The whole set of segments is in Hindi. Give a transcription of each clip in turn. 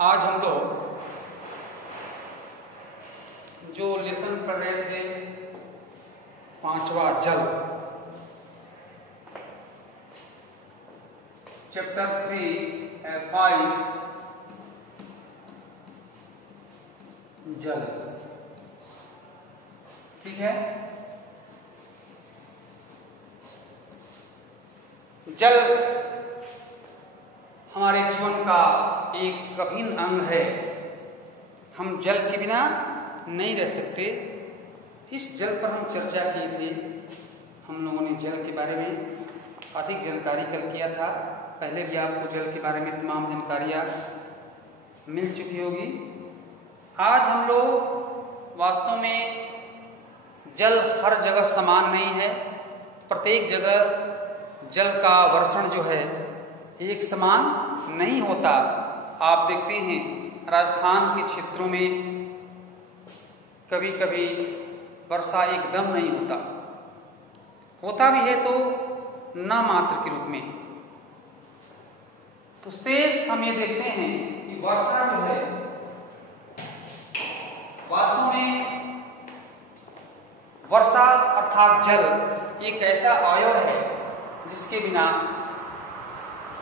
आज हम लोग जो लेसन पढ़ रहे थे पांचवा जल, चैप्टर 3 जल। ठीक है, जल हमारे जीवन का एक अभिन्न अंग है। हम जल के बिना नहीं रह सकते। इस जल पर हम चर्चा किए थे। हम लोगों ने जल के बारे में अधिक जानकारी कल किया था। पहले भी आपको जल के बारे में तमाम जानकारियाँ मिल चुकी होगी। आज हम लोग वास्तव में जल हर जगह समान नहीं है। प्रत्येक जगह जल का वर्षण जो है एक समान नहीं होता। आप देखते हैं राजस्थान के क्षेत्रों में कभी कभी वर्षा एकदम नहीं होता भी है तो नामात्र के रूप में। तो शेष हम ये देखते हैं कि वर्षा जो है वास्तव में वर्षा अर्थात जल एक ऐसा अवयव है जिसके बिना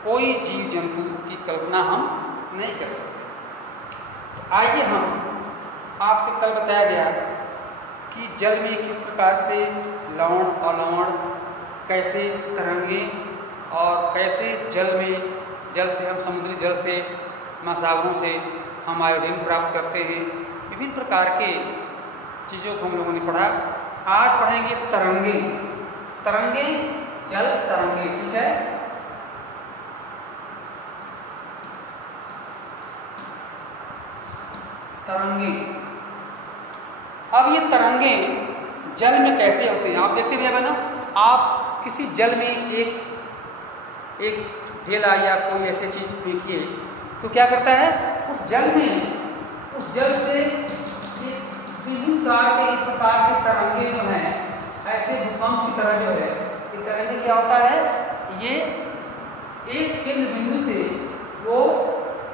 कोई जीव जंतु की कल्पना हम नहीं कर सकते। आइए हम आपसे कल बताया गया कि जल में किस प्रकार से लवण अलवण कैसे तरंगे और कैसे जल से हम समुद्री जल से महासागरों से हम आयोडीन प्राप्त करते हैं। विभिन्न प्रकार के चीज़ों को हम लोगों ने पढ़ा। आज पढ़ेंगे तरंगे जल तरंगे। ठीक है, तरंगे। अब ये तरंगे जल में कैसे होते हैं आप देखते हुए ना। आप किसी जल में एक ढेला या कोई ऐसी चीज फेंकिए तो क्या करता है, उस जल से विभिन्न प्रकार के इस प्रकार के तरंगे जो हैं ऐसे भूकंप की तरह जो है ये तरंगे क्या होता है, ये एक केंद्र बिंदु से वो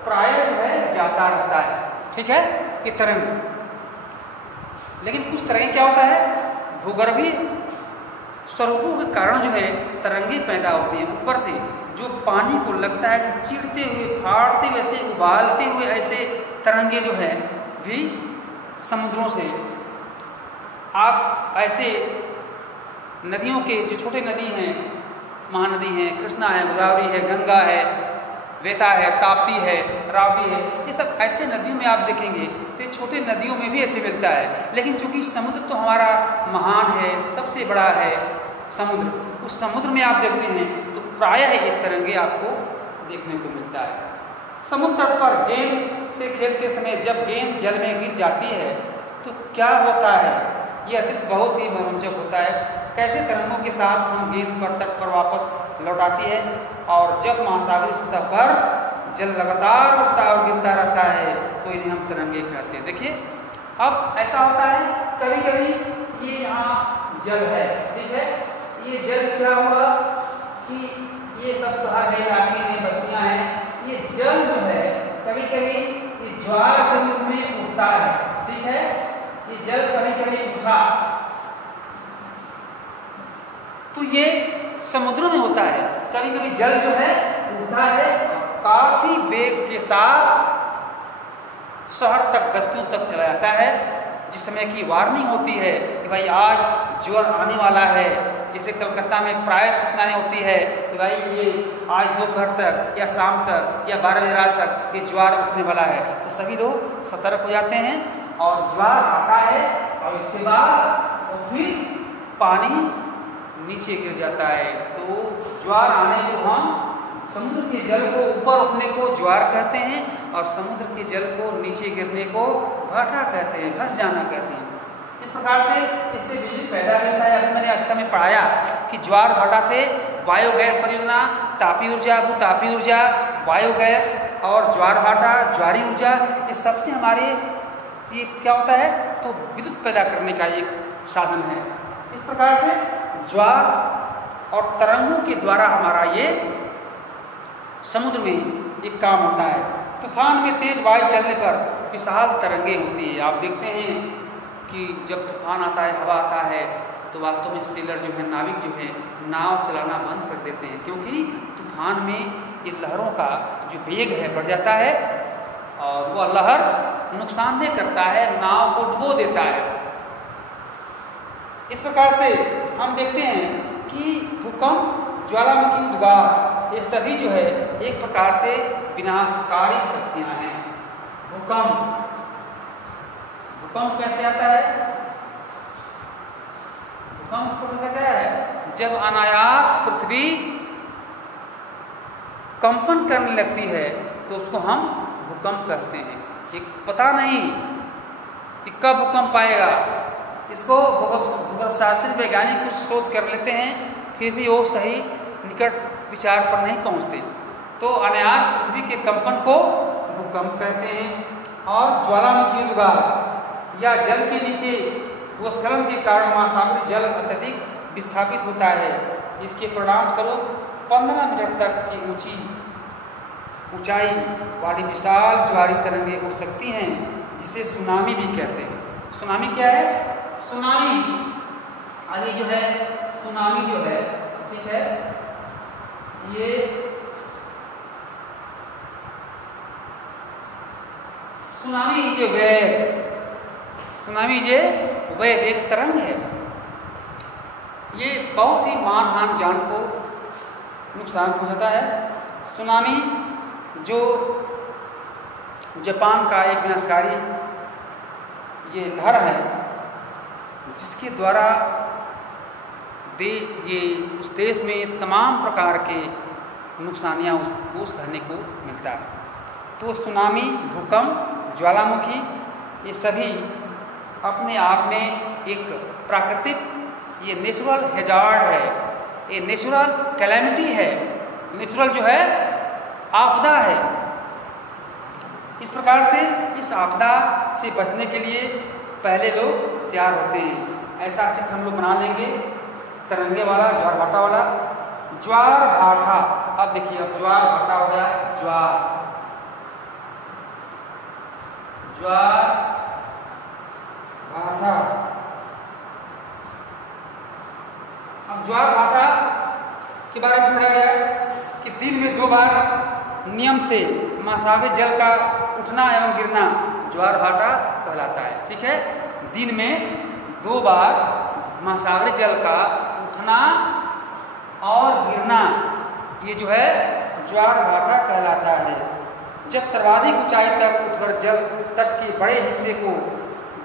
प्राय जो है जाता रहता है। ठीक है, ये तरंग। लेकिन कुछ तरंगे क्या होता है, भूगर्भीय स्वरूपों के कारण जो है तरंगे पैदा होती हैं। ऊपर से जो पानी को लगता है कि चिढ़ते हुए फाड़ते हुए ऐसे उबालते हुए ऐसे तरंगे जो है भी समुद्रों से। आप ऐसे नदियों के जो छोटे नदी हैं, महानदी है, कृष्णा है, गोदावरी है, गंगा है, वेता है, ताप्ती है, रावी है, ये सब ऐसे नदियों में आप देखेंगे तो छोटे नदियों में भी ऐसे मिलता है। लेकिन चूंकि समुद्र तो हमारा महान है, सबसे बड़ा है समुद्र, उस समुद्र में आप देखते हैं तो प्रायः एक तरंगे आपको देखने को मिलता है। समुद्र तट पर गेंद से खेलते समय जब गेंद जल में गिर जाती है तो क्या होता है, यह दृश्य बहुत ही मनोरंजक होता है। कैसे तरंगों के साथ हम गेंद पर तट पर वापस लौट आती है और जब महासागरीय सतह पर जल लगातार उठता और गिरता रहता है तो इन्हें हम तरंगे कहते हैं। देखिए अब ऐसा होता है कभी कभी ये यहाँ जल है, ठीक है, ये जल क्या हुआ कि ये सब शहर में इलाके में बस्तियां हैं, ये जल जो है कभी कभी ये ज्वार के रूप में उठता है। ठीक है, ये जल कभी कभी उठा तो ये समुद्रों में होता है। कभी कभी जल जो है उठता है काफी वेग के साथ शहर तक, बस्तियों तक चला जाता है, जिस समय की वार्निंग होती है कि भाई आज ज्वार आने वाला है। जैसे कलकत्ता में प्राय सूचनाएं होती है कि भाई ये आज दोपहर तक या शाम तक या 12 बजे रात तक ये ज्वार उठने वाला है। तो सभी लोग सतर्क हो जाते हैं और ज्वार आता है और इसके बाद फिर पानी नीचे गिर जाता है। तो ज्वार आने को हम समुद्र के जल को ऊपर उठने को ज्वार कहते हैं और समुद्र के जल को नीचे गिरने को भाटा कहते हैं, धस जाना कहते हैं। इस प्रकार से इससे बिजली पैदा होता है। अभी मैंने अष्टम में पढ़ाया कि ज्वार भाटा से बायोगैस परियोजना, तापी ऊर्जा, भूतापी ऊर्जा, बायोगैस और ज्वार भाटा, ज्वारी ऊर्जा, ये सबसे हमारे ये क्या होता है तो विद्युत पैदा करने का एक साधन है। इस प्रकार से ज्वार और तरंगों के द्वारा हमारा ये समुद्र में एक काम होता है। तूफान में तेज वायु चलने पर विशाल तरंगे होती है। आप देखते हैं कि जब तूफान आता है, हवा आता है, तो वास्तव में सेलर जो है, नाविक जो है, नाव चलाना बंद कर देते हैं, क्योंकि तूफान में ये लहरों का जो वेग है बढ़ जाता है और वह लहर नुकसानदेह करता है, नाव को डुबो देता है। इस प्रकार से हम देखते हैं कि भूकंप, ज्वालामुखी, उद्गार, ये सभी जो है एक प्रकार से विनाशकारी शक्तियां हैं। भूकंप कैसे आता है? भूकंप तो कैसा क्या है? जब अनायास पृथ्वी कंपन करने लगती है तो उसको हम भूकंप कहते हैं। एक पता नहीं कि कब भूकंप आएगा, इसको भूगर्भ शास्त्री वैज्ञानिक कुछ शोध कर लेते हैं, फिर भी वो सही निकट विचार पर नहीं पहुंचते। तो अनायास पृथ्वी के कंपन को भूकंप कहते हैं। और ज्वालामुखी उद्गार या जल के नीचे भूस्खलन के कारण महासागरीय जल अत्यधिक विस्थापित होता है। इसके परिणाम स्वरूप 15 मीटर तक की ऊंचाई वाली विशाल ज्वारी तरंगे हो सकती हैं, जिसे सुनामी भी कहते हैं। सुनामी क्या है? सुनामी अभी जो है, सुनामी जो है, ठीक है, ये सुनामी जो वेव, सुनामी जो वेव एक तरंग है। ये बहुत ही मानहान जान को नुकसान पहुंचाता है। सुनामी जो जापान का एक विनाशकारी ये लहर है, जिसके द्वारा ये उस देश में तमाम प्रकार के नुकसानियाँ उसको सहने को मिलता है। तो सुनामी, भूकंप, ज्वालामुखी, ये सभी अपने आप में एक प्राकृतिक, ये नेचुरल हैजार्ड है, ये नेचुरल कैलेमिटी है, नेचुरल जो है आपदा है। इस प्रकार से इस आपदा से बचने के लिए पहले लोग तैयार होते हैं। ऐसा चित्र हम लोग बना लेंगे, तरंगे वाला, ज्वार भाटा वाला। ज्वार भाटा, अब देखिए, अब ज्वार भाटा हो गया, ज्वार भाटा। अब ज्वार भाटा के बारे में पढ़ा गया कि दिन में 2 बार नियम से महासागरीय जल का उठना एवं गिरना ज्वार भाटा कहलाता है। ठीक है, दिन में 2 बार महासागरीय जल का उठना और गिरना, ये जो है ज्वार भाटा कहलाता है। जब सर्वाधिक ऊंचाई तक उठकर जल तट के बड़े हिस्से को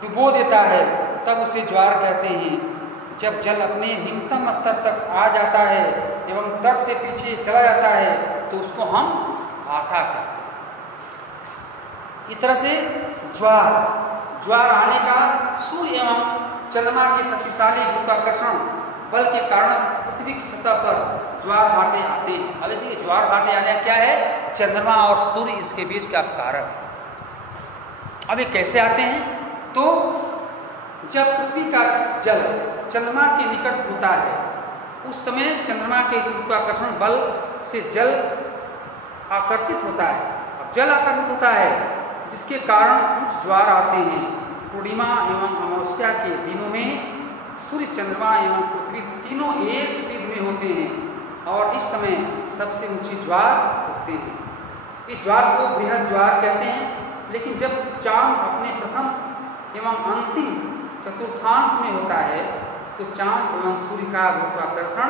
डुबो देता है, तब उसे ज्वार कहते हैं। जब जल अपने निम्नतम स्तर तक आ जाता है एवं तट से पीछे चला जाता है, तो उसको हम भाटा कहते हैं। इस तरह से ज्वार आने का सूर्य एवं चंद्रमा के शक्तिशाली गुरुत्वाकर्षण बल के कारण पृथ्वी की सतह पर ज्वार भाटे आते हैं। अब देखिए, ज्वार भाटे आने क्या है? चंद्रमा और सूर्य इसके बीच का कारक है। अब ये कैसे आते हैं? तो जब पृथ्वी का जल चंद्रमा के निकट होता है, उस समय चंद्रमा के गुरुत्वाकर्षण बल से जल आकर्षित होता है। अब जल आकर्षित होता है, जिसके कारण कुछ ज्वार आते हैं। पूर्णिमा एवं अमावस्या के दिनों में सूर्य, चंद्रमा एवं पृथ्वी तीनों एक सिद्ध में होते हैं और इस समय सबसे ऊंची ज्वार होते हैं। इस ज्वार को बृहद ज्वार कहते हैं। लेकिन जब चांद अपने प्रथम एवं अंतिम चतुर्थांश में होता है, तो चांद एवं सूर्य का गुरुत्वाकर्षण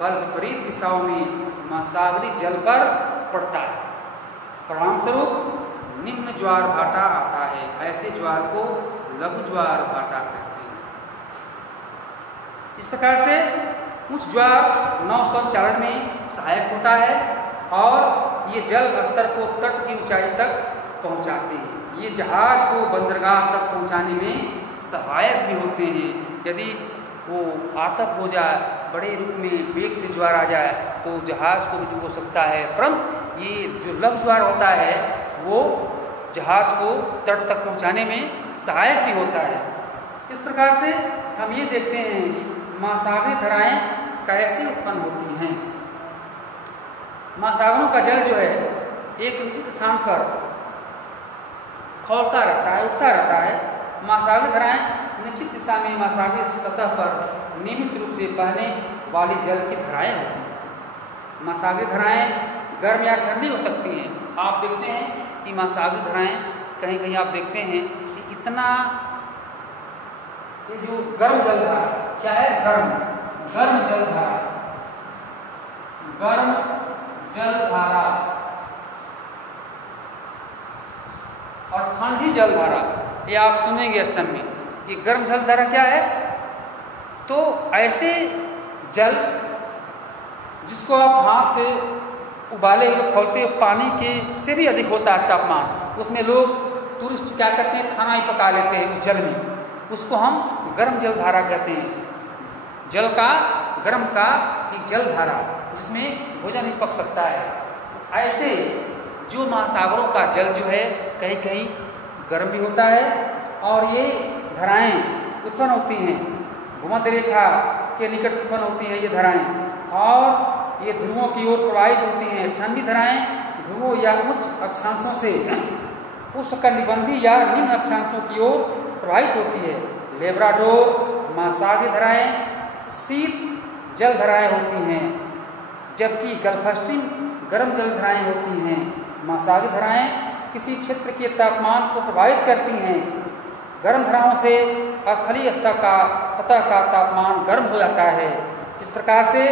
बल विपरीत दिशाओं में महासागरीय जल पर पड़ता है। परिणाम स्वरूप निम्न ज्वार भाटा आता है। ऐसे ज्वार को लघु ज्वार भाटा कहते हैं। इस प्रकार से उच्च ज्वार नौ संचालन में सहायक होता है और ये जल स्तर को तट की ऊंचाई तक पहुंचाते हैं। ये जहाज को बंदरगाह तक पहुंचाने में सहायक भी होते हैं। यदि वो आतप हो जाए, बड़े रूप में वेग से ज्वार आ जाए, तो जहाज को भी डूबो सकता है। परंतु ये जो लघु ज्वार होता है, वो जहाज को तट तक पहुंचाने में सहायक भी होता है। इस प्रकार से हम ये देखते हैं कि महासागरीय धाराएं कैसे उत्पन्न होती हैं। महासागरों का जल जो है एक निश्चित स्थान पर खौलता रहता है, उठता रहता है। महासागरीय धाराएं निश्चित दिशा में महासागरीय सतह पर नियमित रूप से बहने वाली जल की धाराएं होती हैं। महासागरीय धाराएं गर्म या ठंडी हो सकती हैं। आप देखते हैं कि महासागरीय धाराएं कहीं कहीं आप देखते हैं कि इतना, ये जो गर्म जल धारा क्या है, गर्म जल धारा, गर्म जल धारा और ठंडी जल धारा, ये आप सुनेंगे अष्टम में कि गर्म जल धारा क्या है। तो ऐसे जल जिसको आप हाथ से उबाले हुए खौलते पानी के से भी अधिक होता है तापमान, उसमें लोग टूरिस्ट क्या करते हैं, खाना ही पका लेते हैं उस जल में, उसको हम गर्म जल धारा कहते हैं। जल का गर्म का एक जल धारा जिसमें भोजन ही पक सकता है। ऐसे जो महासागरों का जल जो है कहीं कहीं गर्म भी होता है और ये धाराएं उत्पन्न होती हैं, भूमध्य रेखा के निकट उत्पन्न होती हैं ये धाराएं, और ये ध्रुवों की ओर प्रवाहित होती हैं। ठंडी धाराएं ध्रुवों या उच्च अक्षांशों से उष्णकटिबंधीय या निम्न अक्षांशों की ओर प्रवाहित होती है। लेब्राडोर महासागरीय धाराएं शीत जल धाराएं होती हैं, जबकि गल्फस्ट्रीम गर्म जल धाराएं होती हैं। महासागरीय धाराएं किसी क्षेत्र के तापमान को प्रभावित करती हैं। गर्म धाराओं से स्थलीय सतह का तापमान गर्म हो जाता है। इस प्रकार से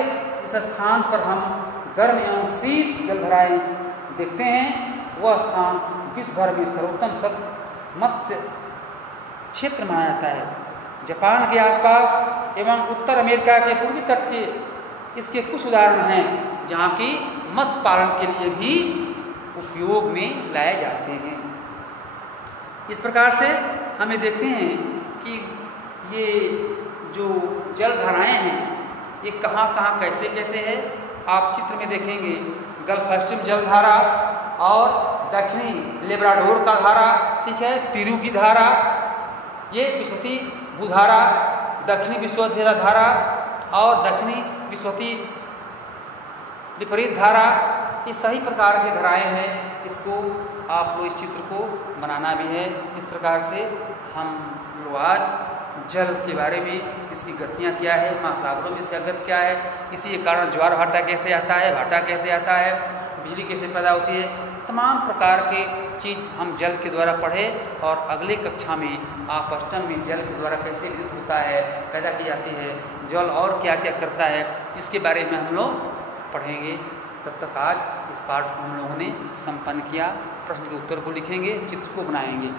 इस स्थान पर हम गर्म एवं शीत जल धाराएं देखते हैं। वह स्थान विश्व भर में सर्वोत्तम मत्स्य क्षेत्र माना जाता है। जापान के आसपास एवं उत्तर अमेरिका के पूर्वी तट के इसके कुछ उदाहरण हैं जहाँ की मत्स्य पालन के लिए भी उपयोग में लाए जाते हैं। इस प्रकार से हमें देखते हैं कि ये जो जल धाराएं हैं ये कहाँ कहाँ कैसे कैसे है। आप चित्र में देखेंगे गल्फस्ट्रीम जल धारा और दक्षिणी लेब्राडोर का धारा, ठीक है, पेरू की धारा, ये विस्वती भूधारा, दक्षिणी विश्ववती धारा और दक्षिणी विश्ववती विपरीत धारा, ये सही प्रकार की धाराएं हैं। इसको आप लोग इस चित्र को बनाना भी है। इस प्रकार से हम लोग आज जल के बारे में, इसकी गतियाँ क्या है, महासागरों में इसका गति क्या है, इसी के कारण ज्वार भाटा कैसे आता है, भाटा कैसे आता है, बिजली कैसे पैदा होती है, तमाम प्रकार के चीज़ हम जल के द्वारा पढ़े। और अगले कक्षा में आप अष्टम में जल के द्वारा कैसे विद्युत होता है, पैदा की जाती है, जल और क्या क्या करता है, इसके बारे में हम लोग पढ़ेंगे। तब तक आज इस पाठ को हम लोगों ने संपन्न किया। प्रश्न के उत्तर को लिखेंगे, चित्र को बनाएंगे।